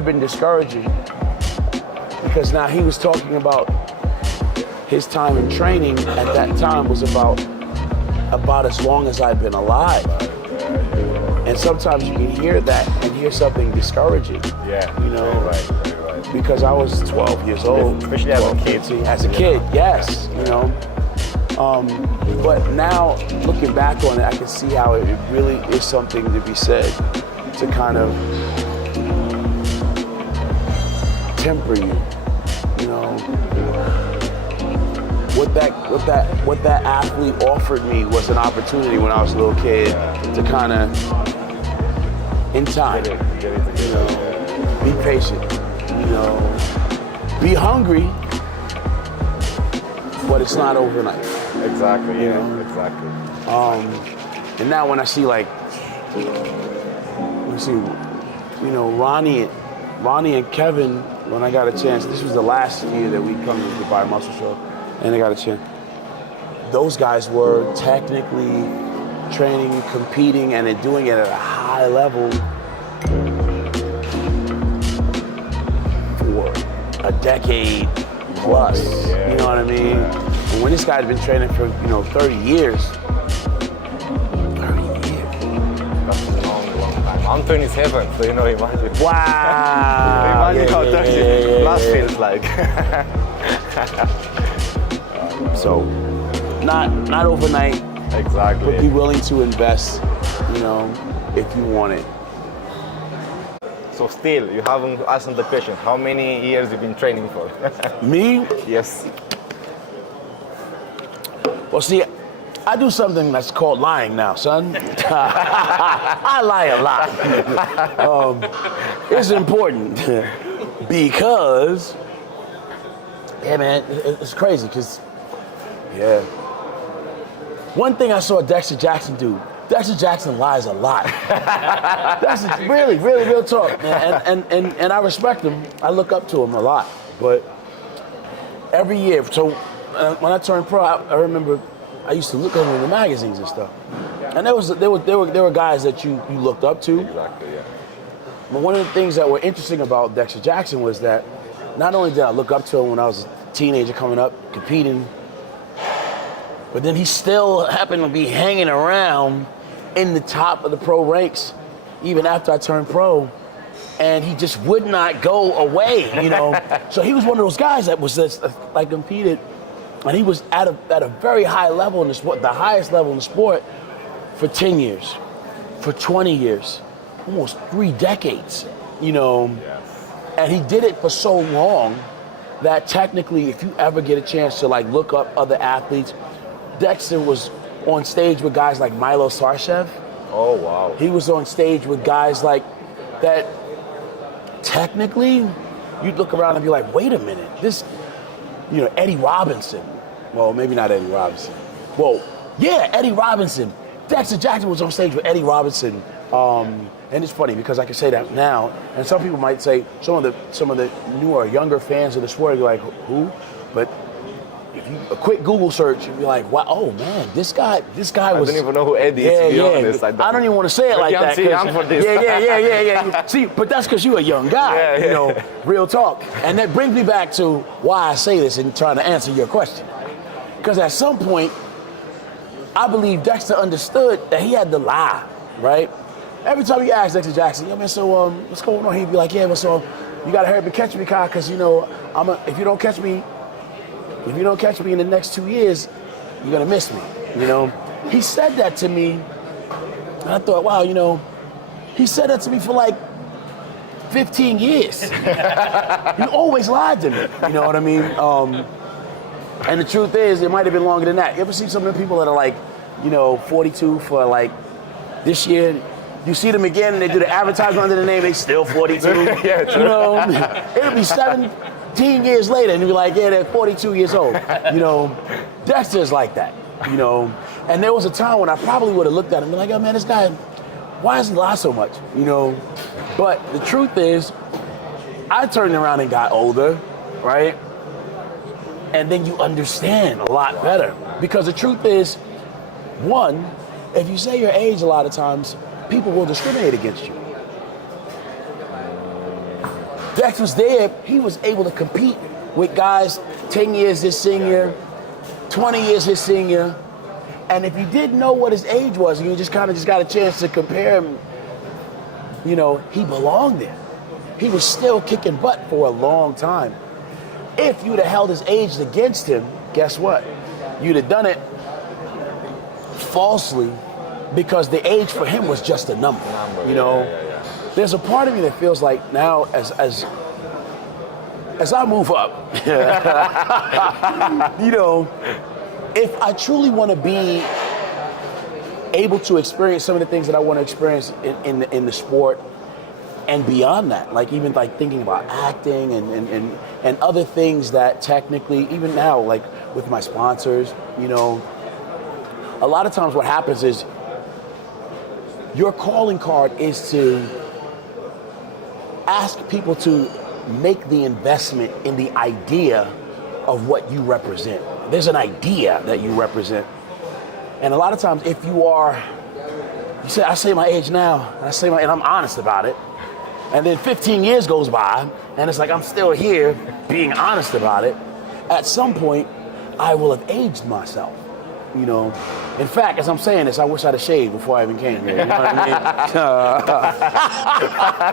have been discouraging because now he was talking about his time in training at that time was about as long as I've been alive. And sometimes you can hear that and hear something discouraging. Yeah. You know, Very right. because I was 12 years old. Especially as a kid. As a kid, yes. You know. But now, looking back on it, I can see how it really is something to be said to kind of temper you. You know, what that athlete offered me was an opportunity when I was a little kid to kind of, in time, Get it, you know, be patient, you know, be hungry, but it's not overnight. Exactly, You know? exactly. And now when I see you know, Ronnie and Kevin, when I got a chance, this was the last year that we come to the Dubai Muscle Show, and I got a chance. Those guys were technically training, competing, and they're doing it at a high level for a decade plus. You know what I mean? And when this guy had been training for, 30 years. That's a long time. I'm 27, so imagine. Wow! Imagine how 30 plus feels like. So, not overnight. Exactly. But be willing to invest, if you want it. So still, you haven't answered the question. How many years you've been training for? Me? Yes. Well, see, I do something that's called lying now, son. I lie a lot. It's important because, yeah, man, it's crazy because, yeah. One thing I saw Dexter Jackson do, Dexter Jackson lies a lot. That's really real talk, man. And I respect him. I look up to him a lot. But every year, so when I turned pro, I remember I used to look at him in the magazines and stuff. And there were guys that you looked up to. Exactly, yeah. But one of the things that were interesting about Dexter Jackson was that not only did I look up to him when I was a teenager coming up, competing, but then he still happened to be hanging around in the top of the pro ranks even after I turned pro, and he just would not go away, So he was one of those guys that was just, competed, and he was at a very high level in the sport, the highest level in the sport, for 10 years, for 20 years, almost 3 decades, And he did it for so long that technically, if you ever get a chance to look up other athletes, Dexter was on stage with guys like Milo Sarcev. Oh, wow. He was on stage with guys like that. Technically, you'd look around and be like, wait a minute, this, Eddie Robinson. Well, maybe not Eddie Robinson. Well, yeah, Eddie Robinson. Dexter Jackson was on stage with Eddie Robinson. And it's funny because I can say that now, and some people might say, some of the newer, younger fans of the sport are like, who? But if you a quick Google search, you'd be like, wow, oh man, this guy was. I don't even know who Eddie is, to be honest. I don't even want to say it like that. I'm for this. Yeah. See, but that's because you're a young guy, real talk. And that brings me back to why I say this and trying to answer your question. Because at some point, I believe Dexter understood that he had to lie, right? Every time you ask Dexter Jackson, yo man, so what's going on? He'd be like, yeah, but so you gotta hurry up and catch me, Kai, because if you don't catch me in the next 2 years, you're gonna miss me. He said that to me, and I thought, wow, he said that to me for 15 years. He always lied to me. You know what I mean? And the truth is, it might have been longer than that. You ever see some of the people that are 42 for this year? You see them again, and they do the advertisement under the name. They still 42. Yeah, true. It'll be 17 years later, and you'll be like, yeah, they're 42 years old. Dexter's like that. And there was a time when I probably would have looked at him and been like, oh man, this guy, why does he lie so much? But the truth is, I turned around and got older, right? And then you understand a lot better. Because the truth is, one, if you say your age a lot of times, people will discriminate against you. Dex was there. He was able to compete with guys 10 years his senior, 20 years his senior. And if you didn't know what his age was, and you just kind of got a chance to compare him, you know, he belonged there. He was still kicking butt for a long time. If you'd have held his age against him, guess what? You'd have done it falsely because the age for him was just a number. You know, there's a part of me that feels like now as I move up, you know, if I truly want to be able to experience some of the things that I want to experience in the sport and beyond that, like even like thinking about acting and other things that technically, even now, like with my sponsors, you know, a lot of times what happens is your calling card is to ask people to make the investment in the idea of what you represent. There's an idea that you represent. And a lot of times if you are, I say my age now, and I'm honest about it, and then 15 years goes by, and it's like I'm still here being honest about it, at some point I will have aged myself. You know, in fact, as I'm saying this, I wish I'd have shaved before I even came here. You know what I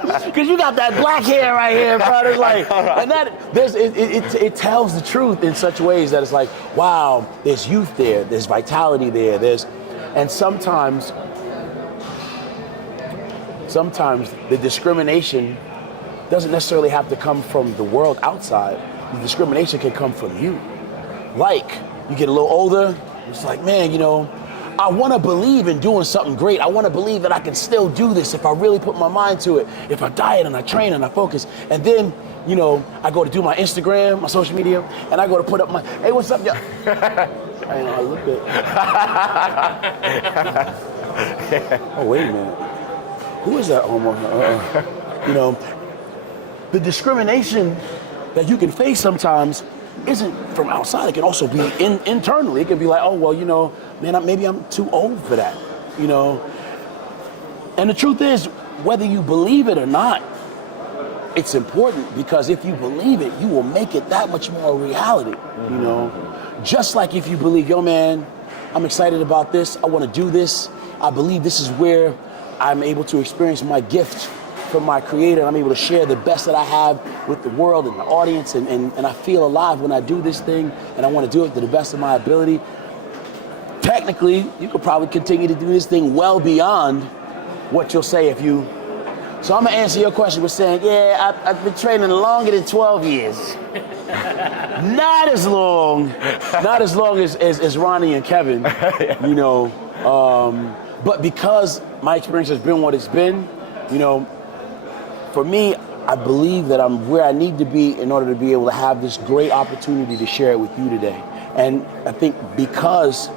mean? Because you got that black hair right here, bro. It's like, and that it tells the truth in such ways that it's like, wow, there's youth there, there's vitality there, and sometimes the discrimination doesn't necessarily have to come from the world outside. The discrimination can come from you. Like, you get a little older. It's like, man, you know, I want to believe in doing something great. I want to believe that I can still do this if I really put my mind to it, if I diet and I train and I focus. And then, you know, I go to do my Instagram, my social media, and I go to put up my, hey, what's up, y'all? And I look at, oh, wait a minute. Who is that? You know, the discrimination that you can face sometimes isn't from outside. It can also be internally. It can be like, oh, well, you know, man, maybe I'm too old for that, you know. And the truth is, whether you believe it or not, it's important, because if you believe it, you will make it that much more a reality, you know. Just like if you believe, yo, man, I'm excited about this. I want to do this. I believe this is where I'm able to experience my gift from my creator. I'm able to share the best that I have with the world and the audience, and I feel alive when I do this thing, and I want to do it to the best of my ability. Technically, you could probably continue to do this thing well beyond what you'll say if you... So I'm going to answer your question with saying, yeah, I've been training longer than 12 years. Not as long as Ronnie and Kevin, you know, but because my experience has been what it's been, you know, for me, I believe that I'm where I need to be in order to be able to have this great opportunity to share it with you today. And I think because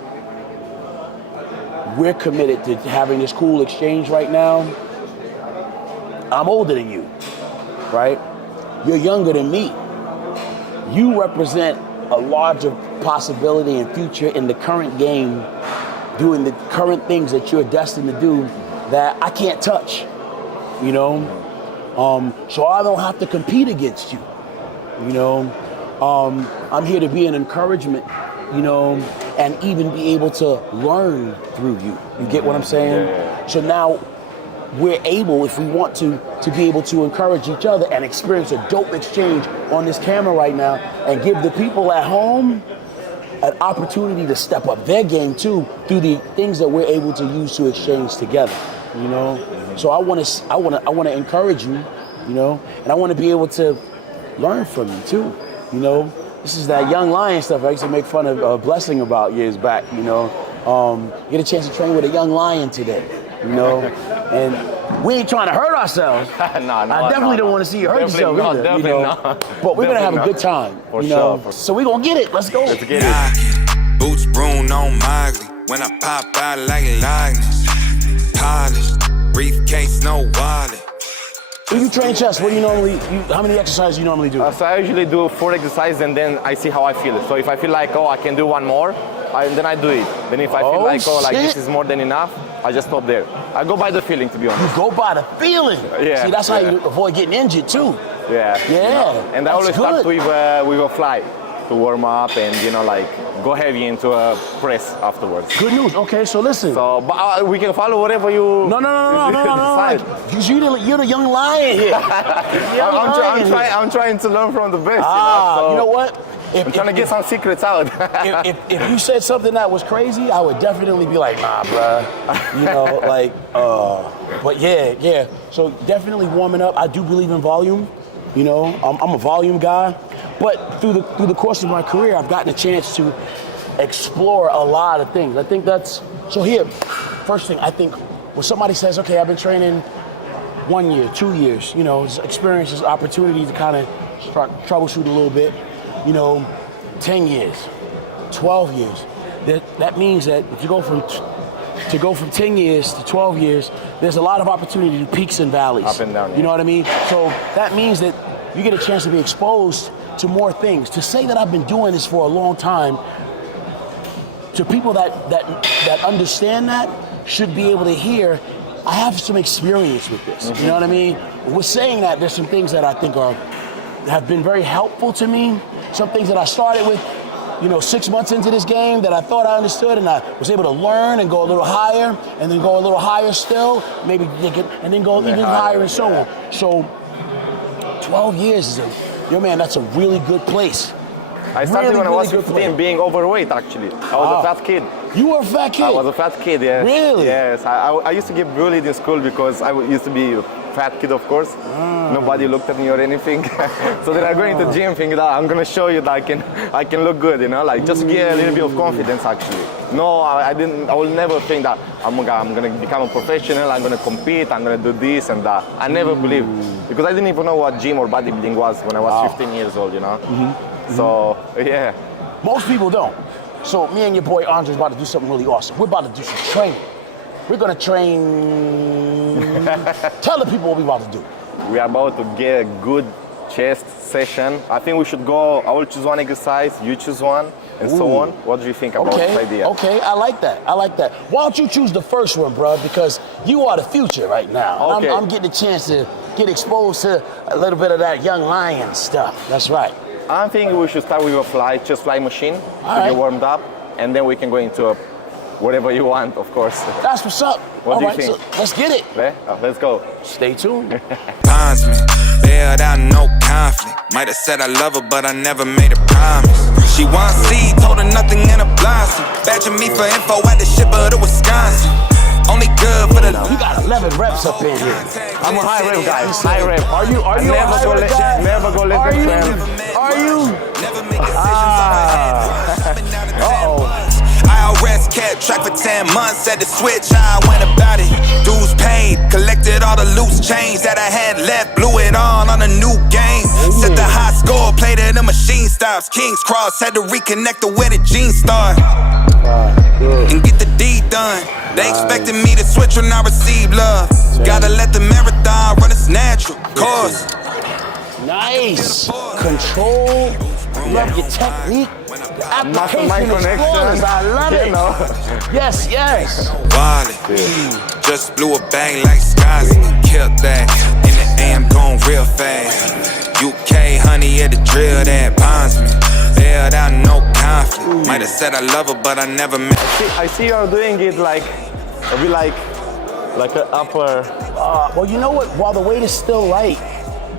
we're committed to having this cool exchange right now, I'm older than you, right? You're younger than me. You represent a larger possibility and future in the current game, doing the current things that you're destined to do that I can't touch, you know? So I don't have to compete against you, you know? I'm here to be an encouragement, you know, and even be able to learn through you. You get what I'm saying? Yeah. So now we're able, if we want to be able to encourage each other and experience a dope exchange on this camera right now and give the people at home an opportunity to step up their game too through the things that we're able to use to exchange together, you know? So I want to encourage you, you know, and I want to be able to learn from you too, you know? This is that young lion stuff I used to make fun of Blessing about years back, you know? Get a chance to train with a young lion today, you know? And we ain't trying to hurt ourselves. I definitely don't want to see you hurt yourself either, you know? Not. But we're going to have a good time, you know? So we're going to get it. Let's go. Let's get it. Boots brown on Miley. When I pop out like lightning. Polished. Briefcase, no wallet. When you train chest, what do you normally, how many exercises do you normally do? So I usually do 4 exercises and then I see how I feel. So if I feel like, oh, I can do one more, then I do it. Then if I feel like, oh, like this is more than enough, I just stop there. I go by the feeling, to be honest. You go by the feeling. Yeah. See, that's how you avoid getting injured too. Yeah. Yeah. And I always start with a fly to warm up and, you know, like go heavy into a press afterwards. Good news. Okay, so listen. So, but we can follow whatever you No. decide. Because you're the young lion here. I'm trying to learn from the best. You know what? I'm trying to get some secrets out. if you said something that was crazy, I would definitely be like, nah, bruh. You know, like, but yeah. So definitely warming up. I do believe in volume. You know, I'm a volume guy. But through the course of my career, I've gotten a chance to explore a lot of things. I think that's, so here, first thing, I think when somebody says, okay, I've been training 1 year, 2 years, you know, experiences, opportunity to kind of start troubleshoot a little bit, you know, 10 years, 12 years. That means that if you go from 10 years to 12 years, there's a lot of opportunity to peaks and valleys. Up and down. Yeah. You know what I mean? So that means that you get a chance to be exposed to more things. To say that I've been doing this for a long time, to people that understand that should be able to hear, I have some experience with this. You know what I mean? With saying that, there's some things that I think have been very helpful to me. Some things that I started with, you know, 6 months into this game that I thought I understood, and I was able to learn and go a little higher, and then go a little higher still, maybe and then go even higher and so on. So 12 years is that's a really good place. I started when I was 15 being overweight, actually. I was a fat kid. You were a fat kid? I was a fat kid, yes. Really? Yes. I used to get bullied in school because I used to be a fat kid, of course. Nobody looked at me or anything. So then I go into the gym thinking that I'm going to show you that I can look good, you know, like just to get a little bit of confidence, actually. No, I will never think that I'm going to become a professional, I'm going to compete, I'm going to do this and that. I never believed. Because I didn't even know what gym or bodybuilding was when I was 15 years old, you know. So, yeah. Most people don't. So me and your boy Andrei's about to do something really awesome. We're about to do some training. We're going to train. Tell the people what we're about to do. We are about to get a good chest session. I think we should go, I will choose one exercise, you choose one, and so on. What do you think about this idea? Okay, I like that. Why don't you choose the first one, bro? Because you are the future right now. Okay. I'm getting a chance to get exposed to a little bit of that young lion stuff. That's right. I'm thinking we should start with a chest fly machine to get warmed up, and then we can go into whatever you want, of course. That's what's up. What do you think? So let's get it. Let's go. Stay tuned. Bonds me, bailed out, no conflict. Might have said I love her, but I never made a promise. She wants seed, told her nothing in a blossom. Badging me for info at the shipper to Wisconsin. Only good for the. You got 11 reps up in here. I'm a high rep guy. High rep. Are you a high rep guy? Never go let them train. Are you? Never make decisions Uh-oh. IRS kept track for 10 months. At the switch, I went about it. Dues paid, collected all the loose change that I had left. Blew it all on a new game. Set the high score, played it in machine stops. King's Cross had to reconnect the where the jeans start. And get the deed done. They expected me to switch when I receive love. Gotta let the marathon run its natural course. Nice. Control. Love your technique. The application is flawless. I love it. Yes. Wallet. Just blew a bang like Skies. Killed that. In the AM going real fast. UK honey at the drill that bonds me. Bailed out, no conflict. Might have said I love her, but I never met. I see you're doing it like a bit like an upper. Well, you know what? While the weight is still light,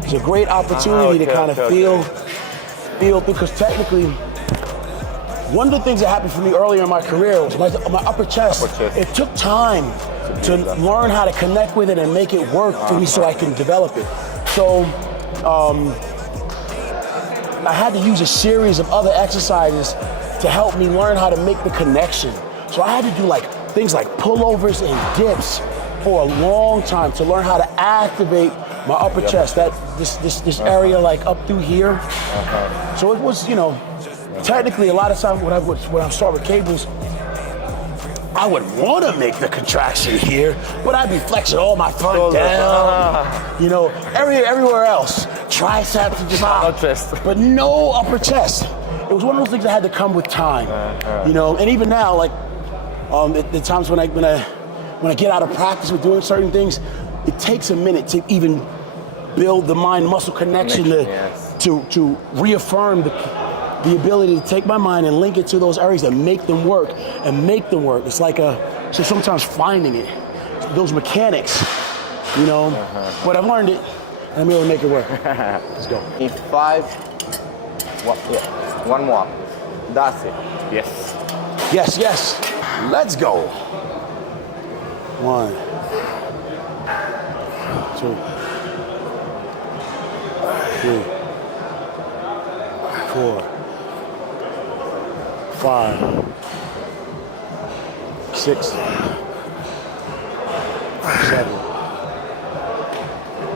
it's a great opportunity to kind of feel because technically, one of the things that happened for me earlier in my career was my upper chest. It took time to learn how to connect with it and make it work for me so I can develop it. So I had to use a series of other exercises to help me learn how to make the connection. So I had to do things like pullovers and dips for a long time to learn how to activate my upper chest, this area up through here. So it was, technically a lot of times when I start with cables, I would want to make the contraction here, but I'd be flexing all my front down, everywhere else. Triceps and just but no upper chest. It was one of those things that had to come with time, and even now, the times when when I get out of practice with doing certain things, it takes a minute to even build the mind-muscle connection to reaffirm the ability to take my mind and link it to those areas that make them work and make them work. It's like so sometimes finding it, those mechanics, you know. But I've learned it, and I'm able to make it work. Let's go. In 5, one more. That's it. Yes. Yes, yes. Let's go. 1, 2, 3, 4, 5, 6, 7,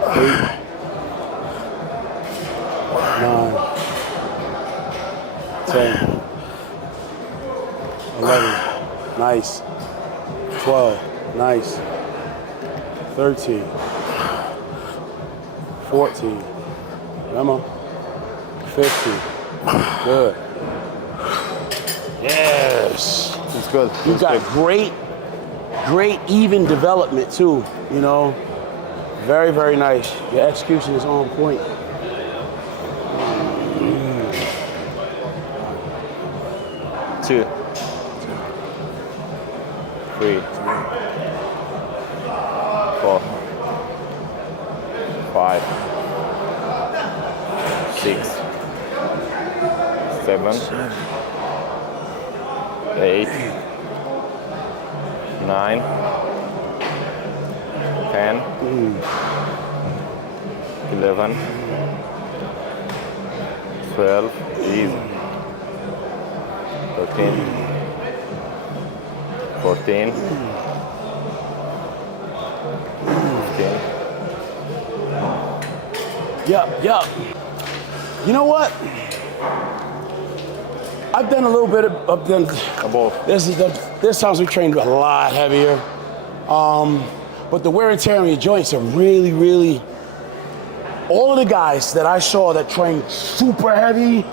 8, 9, 10, 11, nice. 12, nice. 13, 14, come on. 15, good. Yes. It's good. You got great even development too, you know. Very, very nice. Your execution is on point. 2, 3, 4, 5, 6, 7, 8, 9, 10, 11, 12, easy. 13, 14, 15. Yup. You know what? I've done a little bit of There's times we trained a lot heavier. But the wear and tear on your joints are really, really, all of the guys that I saw that trained super heavy,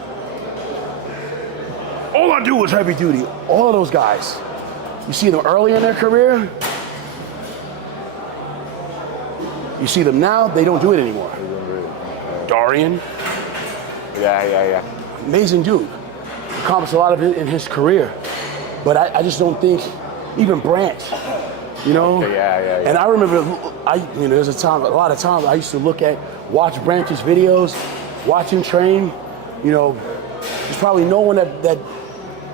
all I do was heavy duty. All of those guys, you see them early in their career, you see them now, they don't do it anymore. Dorian. Yeah. Amazing dude. Accomplished a lot of it in his career. But I just don't think, even Branch, you know? Okay, yeah. And I remember, there's a lot of times I used to watch Branch's videos, watch him train. You know, there's probably no one that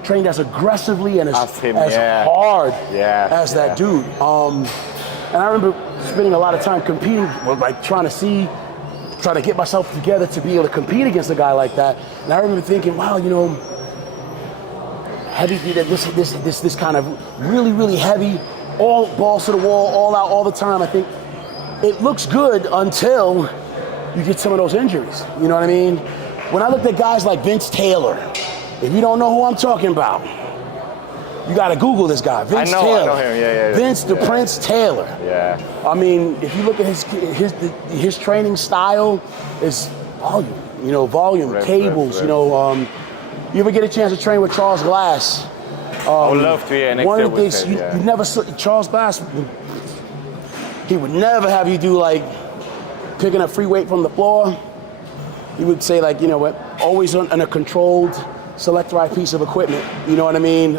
trained as aggressively and as hard as that dude. And I remember spending a lot of time competing, like trying to get myself together to be able to compete against a guy like that. And I remember thinking, wow, you know, heavy, this kind of really, really heavy, all balls to the wall, all out, all the time. I think it looks good until you get some of those injuries. You know what I mean? When I looked at guys like Vince Taylor, if you don't know who I'm talking about, you got to Google this guy, Vince Taylor. I know him. Yeah. Vince the Prince Taylor. Yeah. I mean, if you look at his training style, it's volume. You know, cables. You know, you ever get a chance to train with Charles Glass? I would love to. Yeah. One of the things you never saw, Charles Glass, he would never have you do like picking up free weight from the floor. He would say like, you know what, always on a controlled, selectorized piece of equipment. You know what I mean?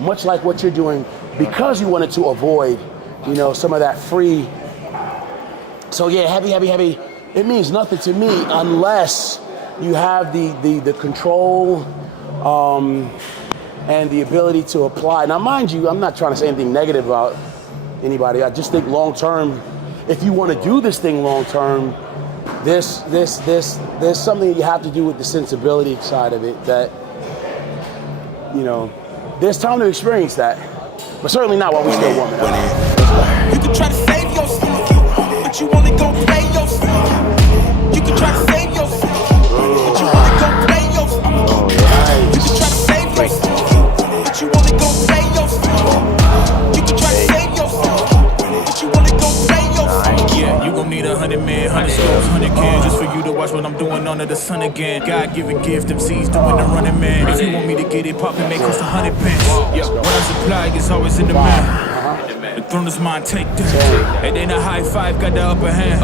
Much like what you're doing, because you wanted to avoid, you know, some of that free. So yeah, heavy. It means nothing to me unless you have the control and the ability to apply. Now, mind you, I'm not trying to say anything negative about anybody. I just think long term, if you want to do this thing long term, there's something you have to do with the sensibility side of it that, you know, there's time to experience that, but certainly not while we're still warming up. You can try to save yourself, but you only gon' play yourself. You can try to save yourself, but you only gon' play yourself. You can try to save yourself, but you only gon' play yourself. You can try to save yourself, but you only gon' play yourself. Yeah, you gon' need 100 men, 100 souls, 100 kids, just for you to watch what I'm doing under the sun again. God-given gift, MCs doing the running man. If you want me to get it poppin', make cost 100 pence. Yeah, what I supply is always in demand. The throne is mine, take that. It ain't a high five, got the upper hand.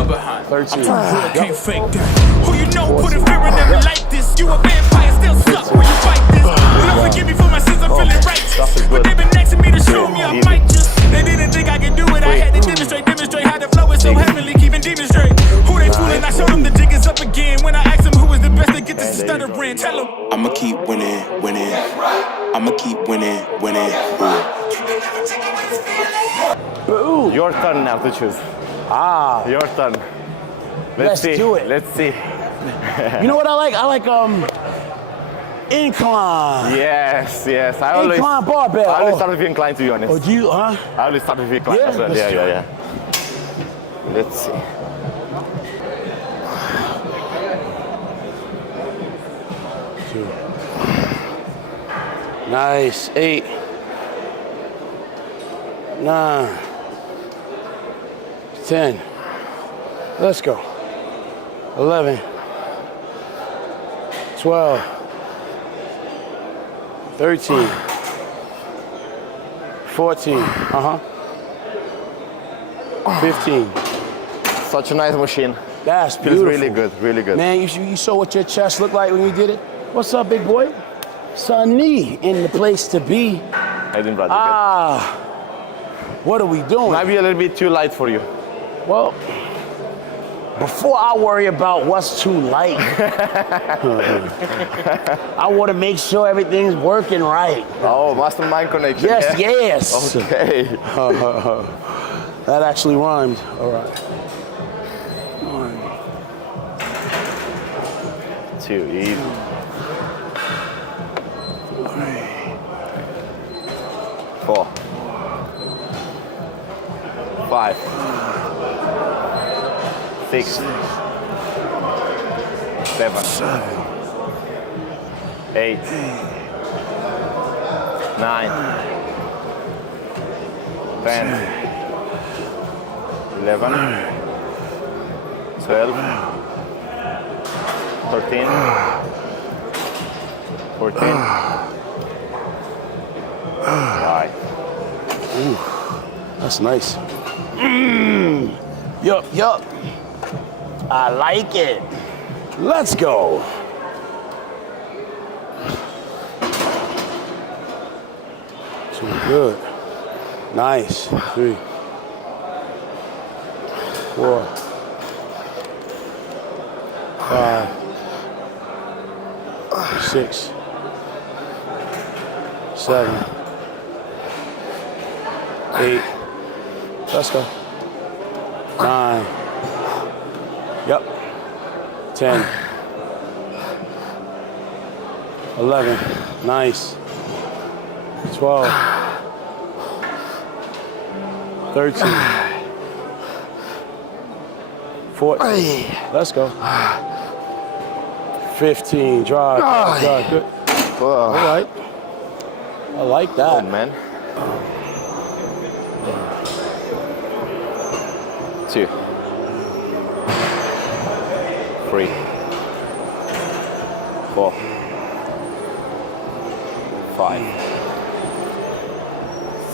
13. I'm too real, can't fake that. Who you know put a fear in them like this? You a vampire, still suck when you fight this. Lord forgive me for my sins, I'm feeling righteous. But they been asking me to show me I might just. They didn't think I could do it, I had to demonstrate how the flow is so heavenly, keeping demons straight. Who they fooling? I showed them the jig is up again. When I asked them who was the best, they get this stuttering. Tell them I'ma keep winning. I'ma keep winning. Ooh. Your turn now to choose. Ah. Your turn. Let's see. do it. Let's see. You know what I like? I like incline. Yes. I always Incline barbell. I always start with incline, to be honest. Oh, do you, huh? I always start with incline Yeah? as well. Let's try. Yeah. Let's see. Two. Nice. 8. 9. 10. Let's go. 11. 12. 13. 14. 15. Such a nice machine. That's Feels beautiful. really good. Man, you saw what your chest looked like when you did it? What's up, big boy? Sunny in the place to be. I didn't brother. What are we doing? Might be a little bit too light for you. Well, before I worry about what's too light, I want to make sure everything's working right. Oh, mastermind connection. Yes, yeah? yes. Okay. That actually rhymed. All right. 2, easy. 4. 5. 6. 7. 8. 9. 10. 11. 12. 13. 14. Right. Ooh, that's nice. Yup. I like it. Let's go. Too good. Nice. 3. 4. 5. 6. 7. 8. Let's go. 9. Yep. 10. 11. Nice. 12. 13. 14. Let's go. 15. Drive. Good. All right. I like that. Good, man. 2. 3. 4. 5.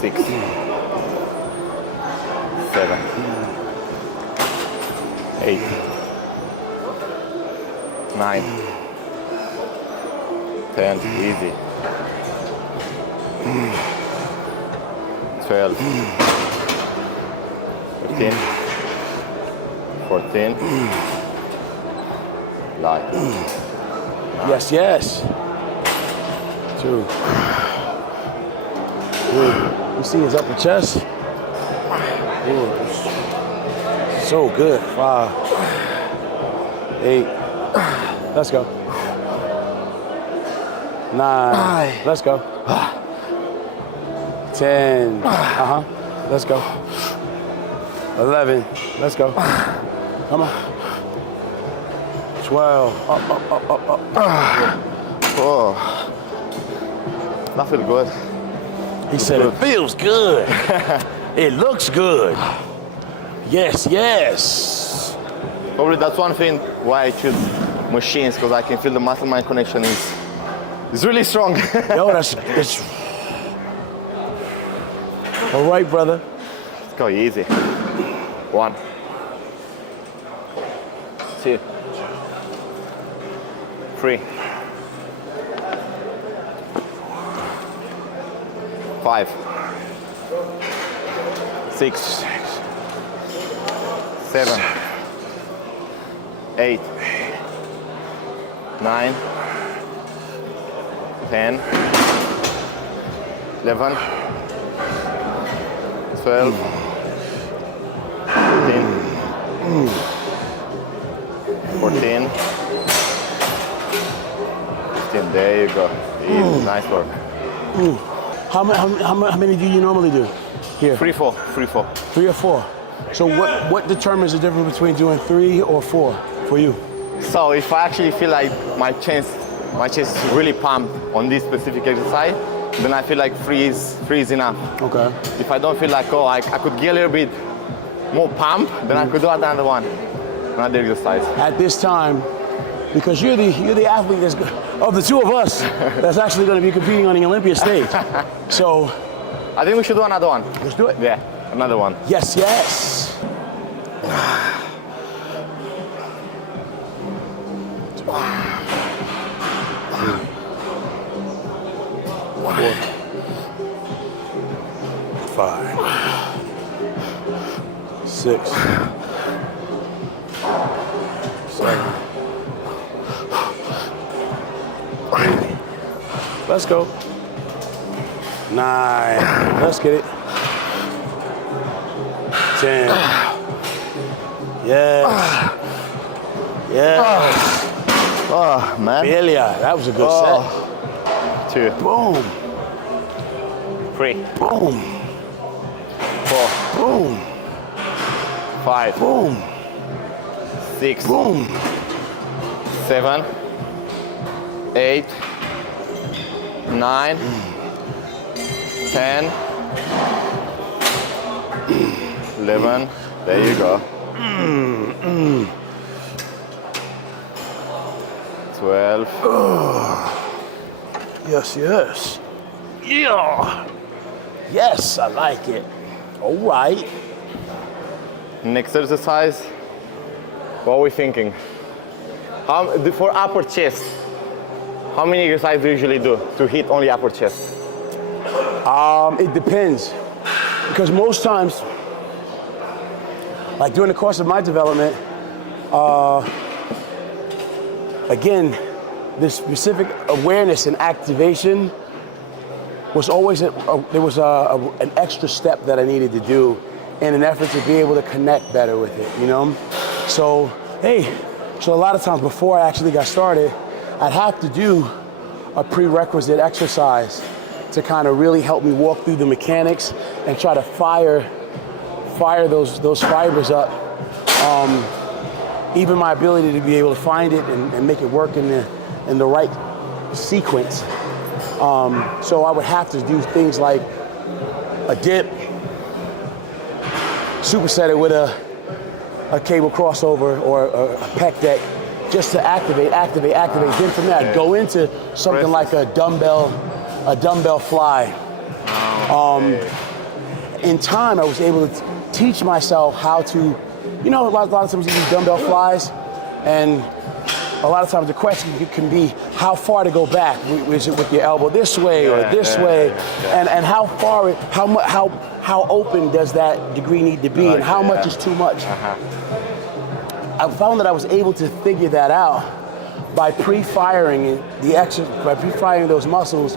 6. 7. 8. 9. 10. Easy. 12. 15. 14. Light. Yes. 2. 3. You see his upper chest? Ooh. So good. 5. 8. Let's go. 9. Let's go. 10. Let's go. 11. Let's go. Come on. 12. Up. Oh, that feels good. He said it feels good. It looks good. Yes. Probably that's one thing why I choose machines, because I can feel the muscle-mind connection is really strong. Yo, that's all right, brother. go, easy. 1, 2, 3, 5, 6, 7, 8, 9, 10, 11, 12, 13, 14, 15. There you go. Easy. Nice work. How many do you normally do here? 3, 4. 3 or 4. So what determines the difference between doing 3 or 4 for you? So if I actually feel like my chest is really pumped on this specific exercise, then I feel like 3 is enough. Okay. If I don't feel like, oh, I could get a little bit more pump, then I could do another one, another exercise. At this time, because you're the athlete that's, of the two of us that's actually going to be competing on the Olympia stage. So I think we should do another one. let's do it. Yeah, another one. Yes, yes. 4, 5, 6, 7. Let's go. 9. Let's get it. 10. Yes. Yes. Oh, man. Belia, that was a good set. 2, Boom. 3, Boom. 4, Boom. 5, Boom. 6, Boom. 7, 8, 9, 10, 11. There you go. 12. Yes, yes. Yeah. Yes, I like it. All right. Next exercise. What are we thinking? For upper chest, how many exercises do you usually do to hit only upper chest? It depends. Because most times, like during the course of my development, again, this specific awareness and activation was always, there was an extra step that I needed to do in an effort to be able to connect better with it, you know? So, so a lot of times before I actually got started, I'd have to do a prerequisite exercise to kind of really help me walk through the mechanics and try to fire those fibers up. Even my ability to be able to find it and make it work in the right sequence. So I would have to do things like a dip, superset it with a cable crossover or a pec deck, just to activate. Then from there, I'd go into something like a dumbbell fly. In time, I was able to teach myself how to, a lot of times you do dumbbell flies, and a lot of times the question can be how far to go back. Is it with your elbow this way or this way? And how far, how open does that degree need to be, and how much is too much? I found that I was able to figure that out by pre-firing those muscles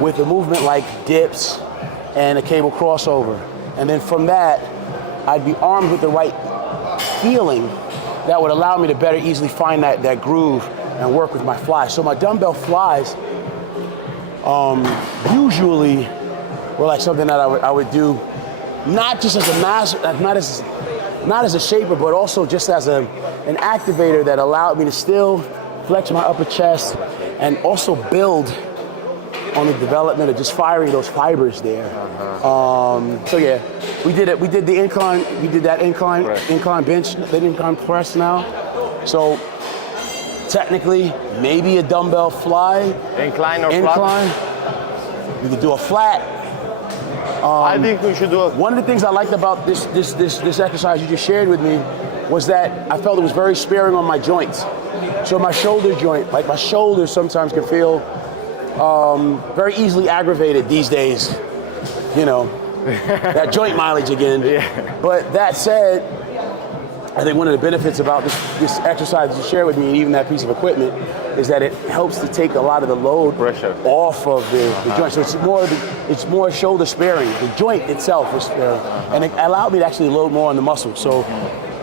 with a movement like dips and a cable crossover. And then from that, I'd be armed with the right feeling that would allow me to better easily find that groove and work with my flies. So my dumbbell flies usually were like something that I would do not just as a not as a shaper, but also just as an activator that allowed me to still flex my upper chest and also build on the development of just firing those fibers there. So yeah, we did it. We did the incline. We did that incline bench, the incline press now. So technically, maybe a dumbbell fly. Incline or flat? We could do a flat. I think we should do it. One of the things I liked about this exercise you just shared with me was that I felt it was very sparing on my joints. So my shoulder joint, like my shoulders sometimes can feel very easily aggravated these days. You know, that joint mileage again. Yeah. But that said, I think one of the benefits about this exercise you share with me, and even that piece of equipment, is that it helps to take a lot of the load Pressure off of the joint. So it's more shoulder sparing. The joint itself is sparing, and it allowed me to actually load more on the muscle. So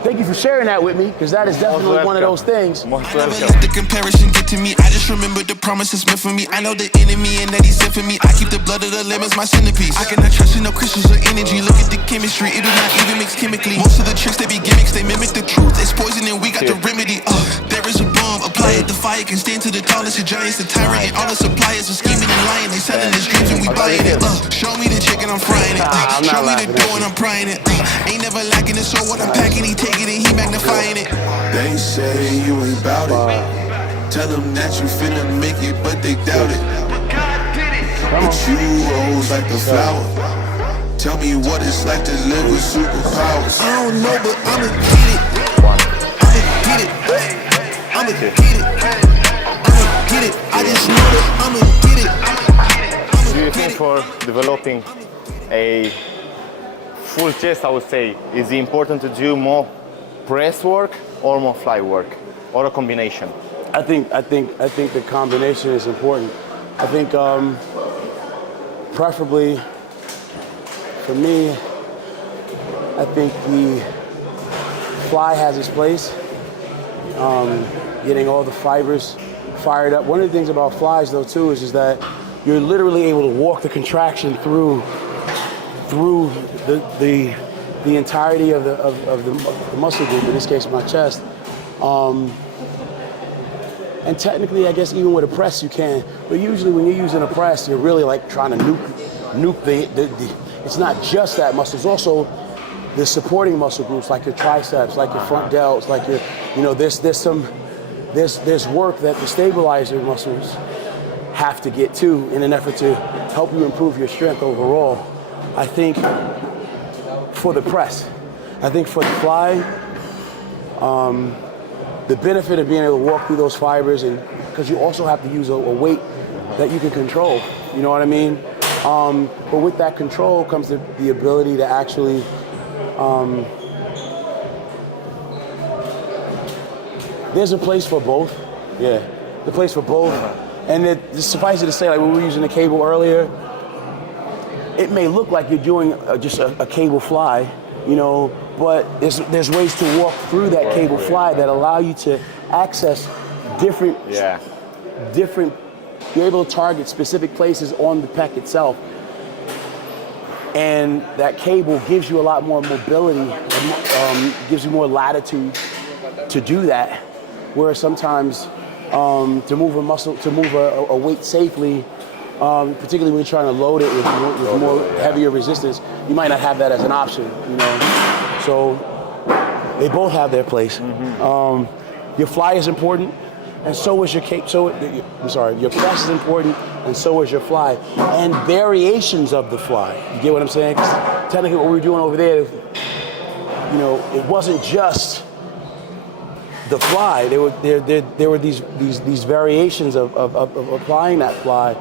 thank you for sharing that with me, because that is definitely one of those things. Most Never welcome. let the comparison get to me. I just remember the promises meant for me. I know the enemy and that he's sent for me. I keep the blood of the lemons my centerpiece. I cannot trust in no crystals or energy. Look at the chemistry, it do not even mix chemically. Most of the tricks, they be gimmicks, they mimic the truth. It's poison and we got the remedy. There is a bomb, apply it, the fire can stand to the tallest of giants. The tyrant and all the suppliers are scheming and lying. They selling his dreams and we buying it. Show me the chicken, I'm frying it. Show me the dough and I'm prying it. Ain't never lacking it, so what I'm packing, he taking it, he magnifying it. They say you ain't bout it. Tell them that you finna make it, but they doubt it. But you rose like a flower. Tell me what it's like to live with superpowers. I don't know, but I'ma get it. I'ma get it. I'ma get it. I'ma get it. I just know that I'ma get it. Do you think for developing a full chest, I would say, is it important to do more press work or more fly work, or a combination? I think the combination is important. I think preferably for me, I think the fly has its place. Getting all the fibers fired up. One of the things about flies, though, too, is that you're literally able to walk the contraction through the entirety of the muscle group. In this case, my chest. And technically, I guess even with a press you can, but usually when you're using a press, you're really like trying to nuke the it's not just that muscle, it's also the supporting muscle groups like your triceps, like your front delts, like your, you know, there's work that the stabilizer muscles have to get to in an effort to help you improve your strength overall. I think for the press, I think for the fly, the benefit of being able to walk through those fibers, and because you also have to use a weight that you can control, you know what I mean? But with that control comes the ability to actually there's a place for both. Yeah, the place for both. And suffice it to say, like when we were using the cable earlier, it may look like you're doing just a cable fly, you know, but there's ways to walk through that cable fly that allow you to access different, you're able to target specific places on the pec itself. And that cable gives you a lot more mobility, gives you more latitude to do that. Whereas sometimes to move a muscle, to move a weight safely, particularly when you're trying to load it with more heavier resistance, you might not have that as an option, you know. So they both have their place. Your fly is important, and so is your cape. Your press is important, and so is your fly, and variations of the fly. You get what I'm saying? 'Cause technically, what we were doing over there, you know, it wasn't just the fly. There were these variations of applying that fly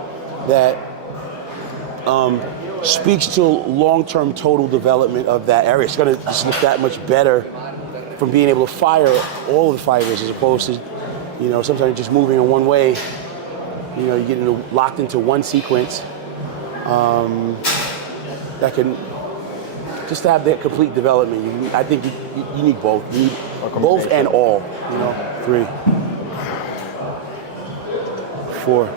that speaks to long-term total development of that area. It's going to just look that much better from being able to fire all of the fibers as opposed to, you know, sometimes just moving in one way. You know, you get locked into one sequence that can just to have that complete development. I think you need both. You need both and all. You know, 3, 4,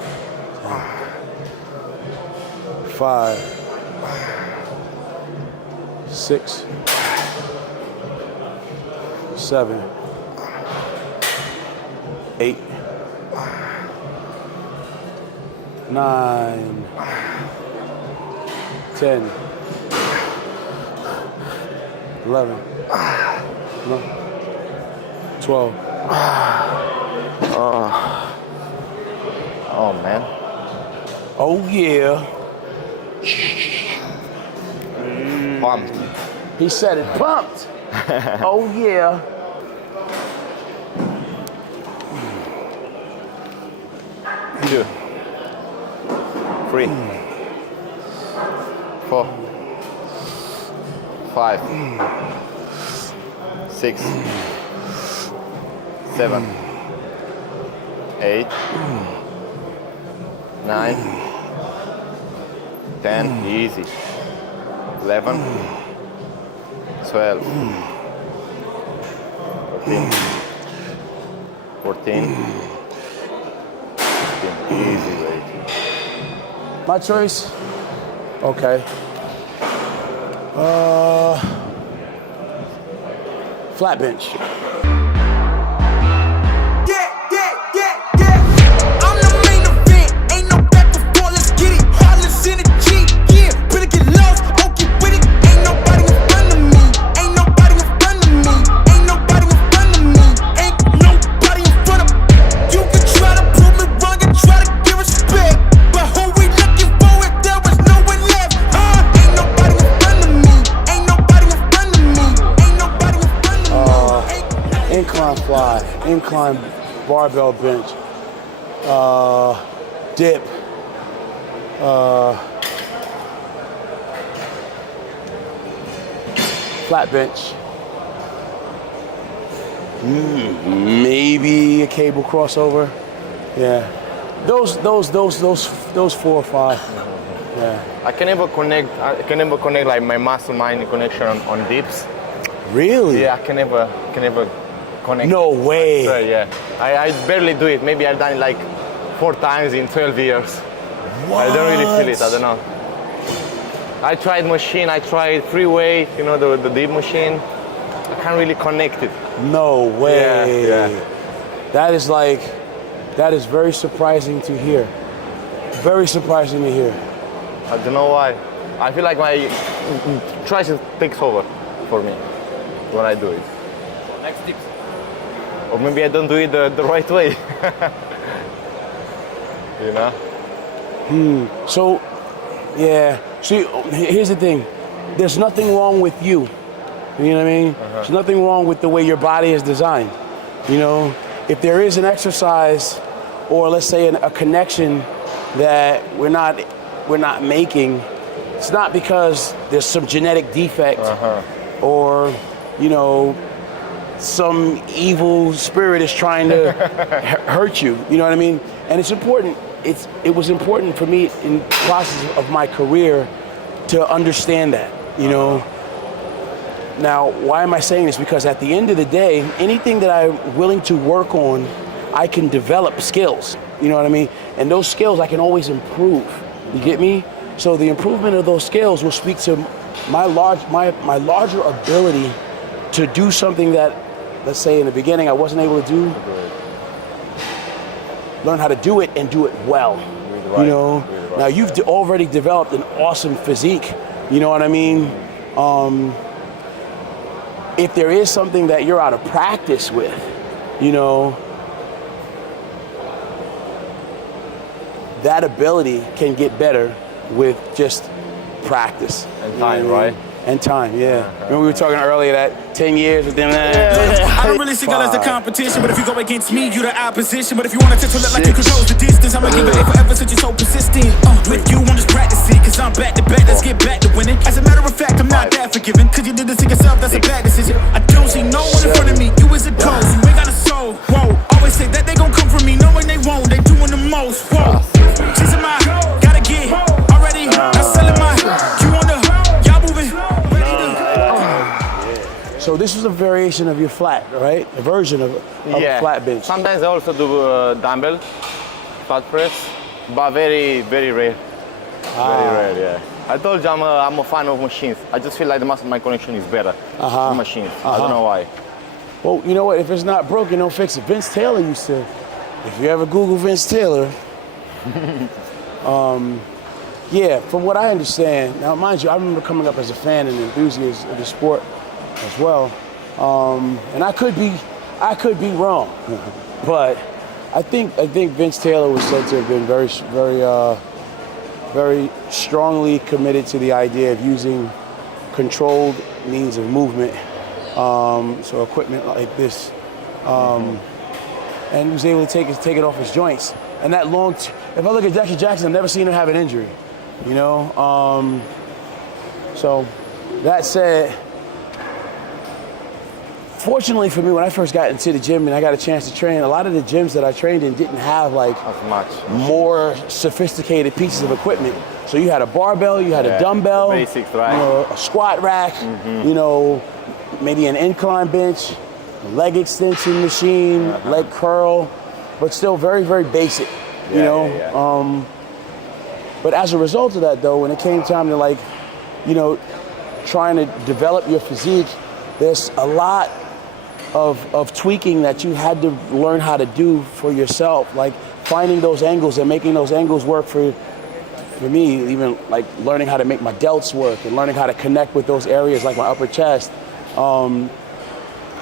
5, 6, 7, 8, 9, 10, 11, 12. Oh man. Oh yeah. Pumped. He said it, pumped. Oh yeah. Two. 3. 4. 5. 6. 7. 8. 9. 10. Easy. 11. 12. 13. 14. 15. Easy weight. My choice? Okay. Flat bench. I'm the main event, ain't no back before, let's get it. Heartless in the G, yeah. Better get lost, won't get with it. Ain't nobody in front of me, ain't nobody in front of me, ain't nobody in front of me, ain't nobody in front of me. You can try to prove me wrong and try to give respect, but who we looking for if there was no one left? Ain't nobody in front of me, ain't nobody in front of me, ain't nobody in front of me. Incline fly, incline barbell bench, dip, flat bench, maybe a cable crossover. Yeah, those 4 or 5. Yeah. I can never connect like my muscle mind connection on dips. Really? Yeah, I can never connect. No way. So, yeah, I barely do it. Maybe I've done it like 4 times in 12 years. What? I don't really feel it. I don't know. I tried machine. I tried free weight. You know, the dip machine. I can't really connect it. No way. Yeah. That is very surprising to hear. Very surprising to hear. I don't know why. I feel like my tricep takes over for me when I do it. Next tips. Or maybe I don't do it the right way. You know? So, yeah. See, here's the thing. There's nothing wrong with you. You know what I mean? There's nothing wrong with the way your body is designed. You know, if there is an exercise, or let's say a connection that we're not making, it's not because there's some genetic defect or, you know, some evil spirit is trying to hurt you. You know what I mean? And it's important. It was important for me in the process of my career to understand that, you know. Now, why am I saying this? Because at the end of the day, anything that I'm willing to work on, I can develop skills. You know what I mean? And those skills I can always improve. You get me? So the improvement of those skills will speak to my larger ability to do something that, let's say in the beginning I wasn't able to do. Learn how to do it and do it well. You know? Now you've already developed an awesome physique. You know what I mean? If there is something that you're out of practice with, you know, that ability can get better with just practice. And time, right? And time, yeah. Remember we were talking earlier that 10 years with them. I don't really see that as the competition, but if you go against me, you the opposition. But if you want to look like you control the distance, I'ma give it forever since you're so persistent. With you, I'm just practicing, cause I'm back to back, let's get back to winning. As a matter of fact, I'm not that forgiving, cause you did this to yourself, that's a bad decision. I don't see no one in front of me, you is a ghost, you ain't got a soul. Whoa, always say that they gon' come for me, knowing they won't, they doing the most. Whoa, chasing my, gotta get already, not selling my, you on the, y'all moving. So this was a variation of your flat, right? A version of a flat bench. Sometimes I also do dumbbell, flat press, but very, very rare. Very rare, yeah. I told you I'm a fan of machines. I just feel like the muscle mind connection is better with machines. I don't know why. Well, you know what? If it's not broken, don't fix it. Vince Taylor used to, if you ever Google Vince Taylor, yeah, from what I understand, now mind you, I remember coming up as a fan and enthusiast of the sport as well, and I could be wrong, but I think Vince Taylor was said to have been very strongly committed to the idea of using controlled means of movement. So equipment like this. And he was able to take it off his joints. And that if I look at Jackie Jackson, I've never seen him have an injury, you know? So that said, fortunately for me, when I first got into the gym and I got a chance to train, a lot of the gyms that I trained in didn't have like more sophisticated pieces of equipment. So you had a barbell, you had a dumbbell, basics, right? You know, a squat rack, you know, maybe an incline bench, leg extension machine, leg curl, but still very, very basic, you know? But as a result of that though, when it came time to like, you know, trying to develop your physique, there's a lot of tweaking that you had to learn how to do for yourself, like finding those angles and making those angles work for me, even like learning how to make my delts work and learning how to connect with those areas like my upper chest.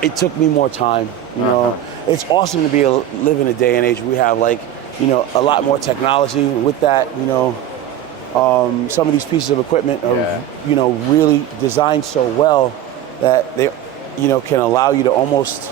It took me more time, you know. It's awesome to live in a day and age where we have like, you know, a lot more technology. And with that, you know, some of these pieces of equipment are, you know, really designed so well that they, you know, can allow you to almost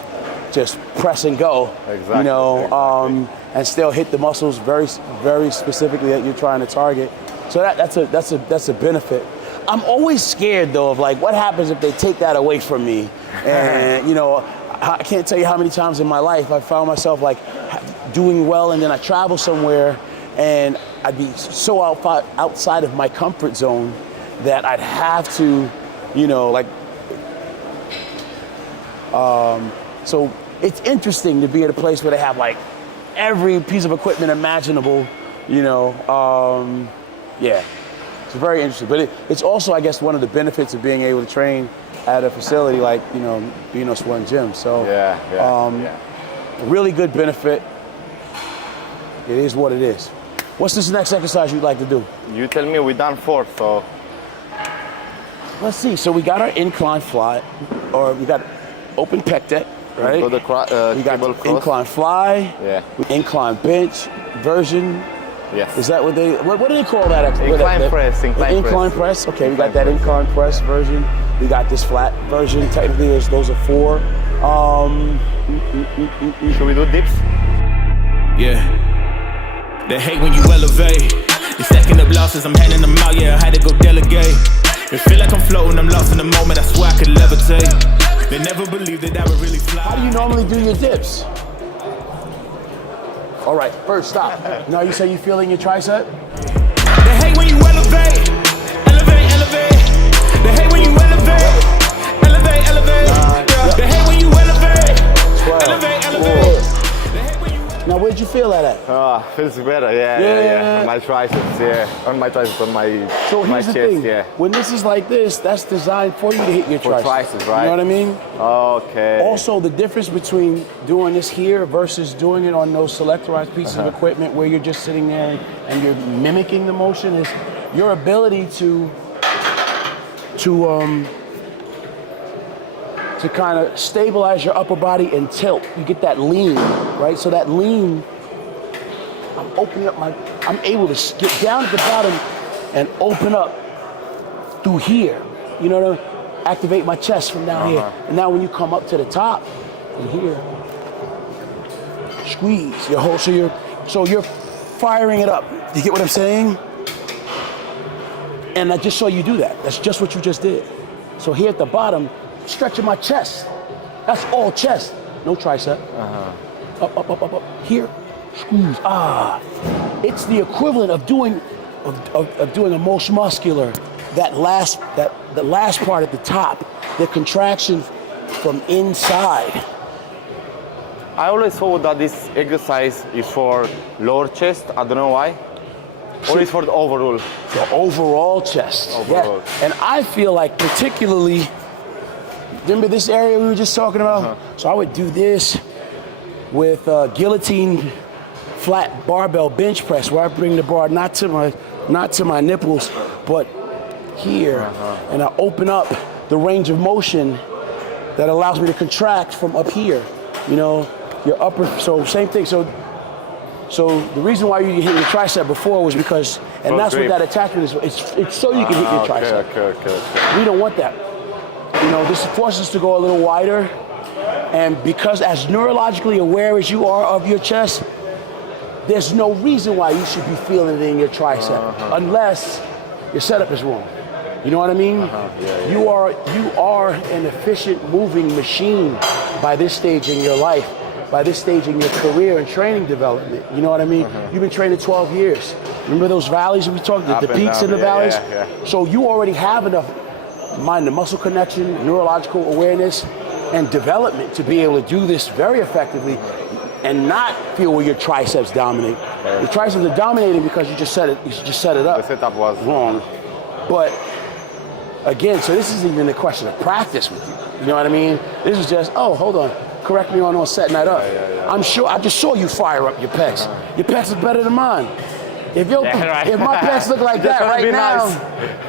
just press and go, you know, and still hit the muscles very, very specifically that you're trying to target. So that's a benefit. I'm always scared though of like what happens if they take that away from me, and you know, I can't tell you how many times in my life I found myself like doing well, and then I travel somewhere and I'd be so outside of my comfort zone that I'd have to, you know, like. So it's interesting to be at a place where they have like every piece of equipment imaginable, you know. Yeah, it's very interesting. But it's also, I guess, one of the benefits of being able to train at a facility like, you know, Venus One Gym. So really good benefit. It is what it is. What's this next exercise you'd like to do? You tell me. We've done 4, so. Let's see. So we got our incline fly, or we got open pec deck, right? We got the incline fly, incline bench version. Yes. Is that what do they call that? Incline press. Incline press. Okay, we got that incline press version. We got this flat version. Technically, those are 4. Should we do dips? Yeah. They hate when you elevate. You're stacking up losses, I'm handing them out, yeah, I had to go delegate. It feel like I'm floating, I'm lost in the moment, I swear I could levitate. They never believed that I would really fly. How do you normally do your dips? All right, first stop. Now you say you feeling your tricep? They hate when you elevate. Elevate. They hate when you elevate. Elevate. They hate when you elevate. 12, Elevate. Now where'd you feel that at? Feels better, yeah. On my triceps, on my triceps, on my So here's my the chest, thing. When this is like this, that's designed for you to hit your triceps, right? You know what I mean? Okay. Also, the difference between doing this here versus doing it on those selectorized pieces of equipment where you're just sitting there and you're mimicking the motion is your ability to kind of stabilize your upper body and tilt. You get that lean, right? So that lean, I'm able to get down at the bottom and open up through here. You know, to activate my chest from down here. And now when you come up to the top, from here, squeeze your whole, so you're firing it up. You get what I'm saying? And I just saw you do that. That's just what you just did. So here at the bottom, stretching my chest. That's all chest. No tricep. Up. Here, squeeze. It's the equivalent of doing a most muscular. The last part at the top, the contraction from inside. I always thought that this exercise is for lower chest. I don't know why. Or it's for the overall. The overall chest. Overall. Yeah. And I feel like particularly. Remember this area we were just talking about? So I would do this with guillotine flat barbell bench press, where I bring the bar not to my nipples, but here, and I open up the range of motion that allows me to contract from up here. You know, your upper. So same thing. So So the reason why you hit your tricep before was because, and that's what that attachment is. It's so you can hit your tricep. Okay. We don't want that. You know, this forces us to go a little wider, and because as neurologically aware as you are of your chest, there's no reason why you should be feeling it in your tricep unless your setup is wrong. You know what I mean? You are an efficient moving machine by this stage in your life, by this stage in your career and training development. You know what I mean? You've been training 12 years. Remember those valleys we talked about, the peaks and the valleys? Yeah. So you already have enough mind to muscle connection, neurological awareness, and development to be able to do this very effectively and not feel where your triceps dominate. Your triceps are dominating because you just set it up. The setup was wrong. But again, so this isn't even a question of practice with you. You know what I mean? This is just, oh, hold on. Correct me on setting that up. I'm sure, I just saw you fire up your pecs. Your pecs are better than mine. If my pecs look like that right now,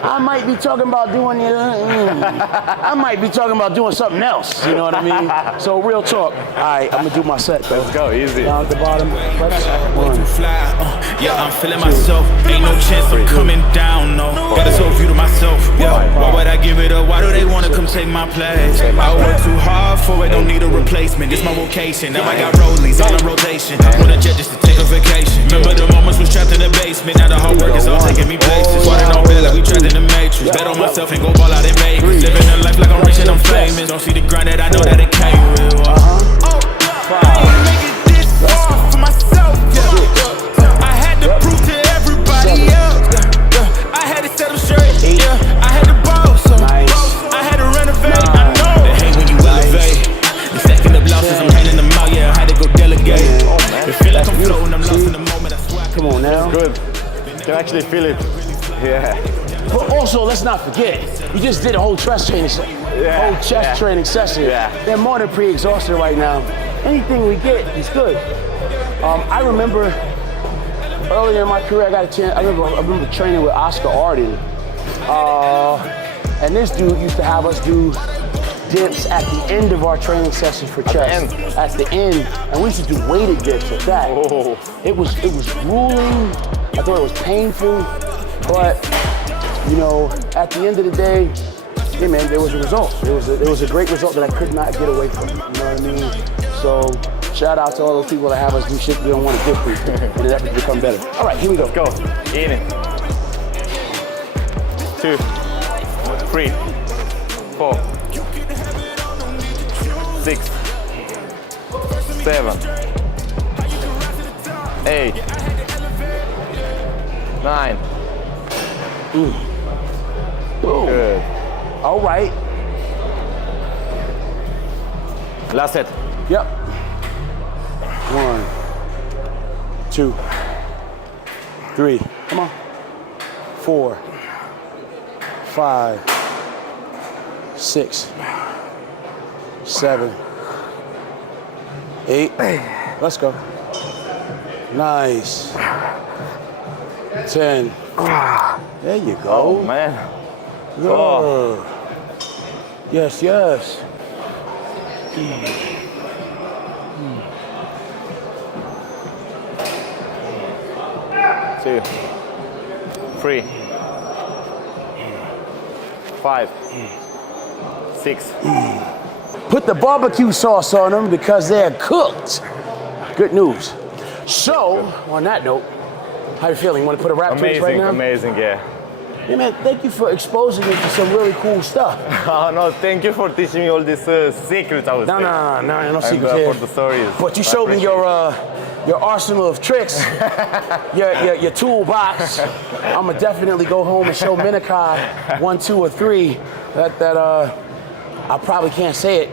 I might be talking about doing I might be talking about doing something else. You know what I mean? So real talk. All right, I'm gonna do my set. Let's go, easy. Down at the bottom. Yeah, I'm feeling myself. Ain't no chance I'm coming down, no. Got a soul view to myself. Yeah, why would I give it up? Why do they wanna come take my place? I work too hard for it, don't need a replacement. This my vocation. Now I got rollies all in rotation. Want a jet just to take a vacation. Remember the moments was trapped in the basement. Now the hard work is all taking me places. Water no bed like we trapped in the matrix. Bet on myself and go ball out in Vegas. Living a life like I'm rich and I'm famous. Don't see the grind that I know that it came real. I ain't make it this far for myself. I had to prove to everybody else. I had to set them straight. I had to boss. I had to renovate. I know they hate when you elevate. The second of losses, I'm handing them out. Yeah, I had to go delegate. It feel like I'm floating. I'm lost in the moment. I swear. Come on now. Good. You can actually feel it. Yeah. But also, let's not forget, we just did a whole chest training training session. Yeah. They're more than pre-exhausted right now. Anything we get is good. I remember earlier in my career, I got a chance. I remember training with Oscar Arden, and this dude used to have us do dips at the end of our training session for chest. At the end, and we used to do weighted dips at that. Oh. It was grueling. I thought it was painful, but you know, at the end of the day, yeah, man, there was a result. It was a great result that I could not get away from. You know what I mean? So shout out to all those people that have us do shit we don't want to do in an effort to become better. All right, here we go. Let's go. In it. 2, 3, 4, 6, 7, 8, 9. Boom. Good. All right. Last set. Yep. 1, 2, 3. Come on. 4, 5, 6, 7, 8. Let's go. Nice. 10. There you go. Oh, man. Good. Oh. Yes, yes. 2, 3, 5, 6. Put the barbecue sauce on them because they're cooked. Good news. So, on that note, how you feeling? You want to put a wrap to this right now? Amazing, yeah. Hey man, thank you for exposing me to some really cool stuff. Oh no, thank you for teaching me all these secrets, I would say. No secrets here. For the stories. But you showed me your arsenal of tricks, your toolbox. I'ma definitely go home and show Minikai 1, 2, or 3 that I probably can't say it.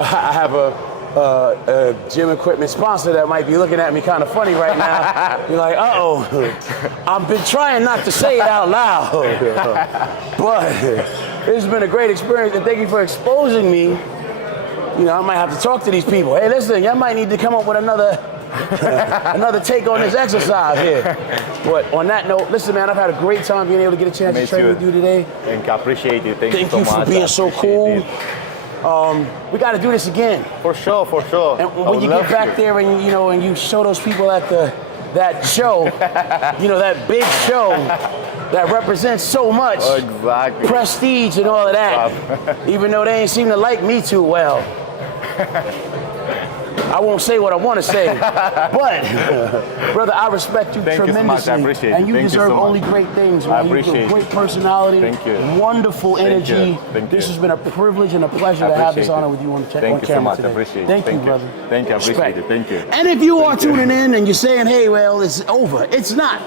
I have a gym equipment sponsor that might be looking at me kind of funny right now. You're like, uh-oh. I've been trying not to say it out loud. But it's been a great experience, and thank you for exposing me. You know, I might have to talk to these people. Hey, listen, y'all might need to come up with another take on this exercise here. But on that note, listen, man, I've had a great time being able to get a chance to train with you today. Thank you, I appreciate you. Thank you so much. Thank you for being so cool. We got to do this again. For sure, for sure. And I when would you love get back to. there and and you show those people at that show, that big show that represents so much Exactly. prestige and all of that, even though they ain't seem to like me too well. I won't say what I want to say, but brother, I respect you Thank you so tremendously, much. I appreciate it. and you Thank you deserve so much. only great things, I man. appreciate You've got it. great personality, Thank you. wonderful Thank energy. you. Thank This you. has been a privilege and a pleasure I to have this appreciate honor it. with you on Thank you so camera much. today. I appreciate it. Thank you, Thank you. brother. Thank you. I appreciate Respect. it. Thank you. And if you are tuning in and you're saying, hey, well, it's over, it's not.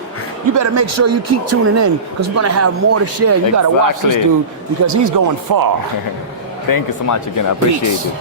You better make sure you keep tuning in because we're going to have more to share. You got to watch this Exactly. dude because he's going far. Thank you so much again. I appreciate Peace. it.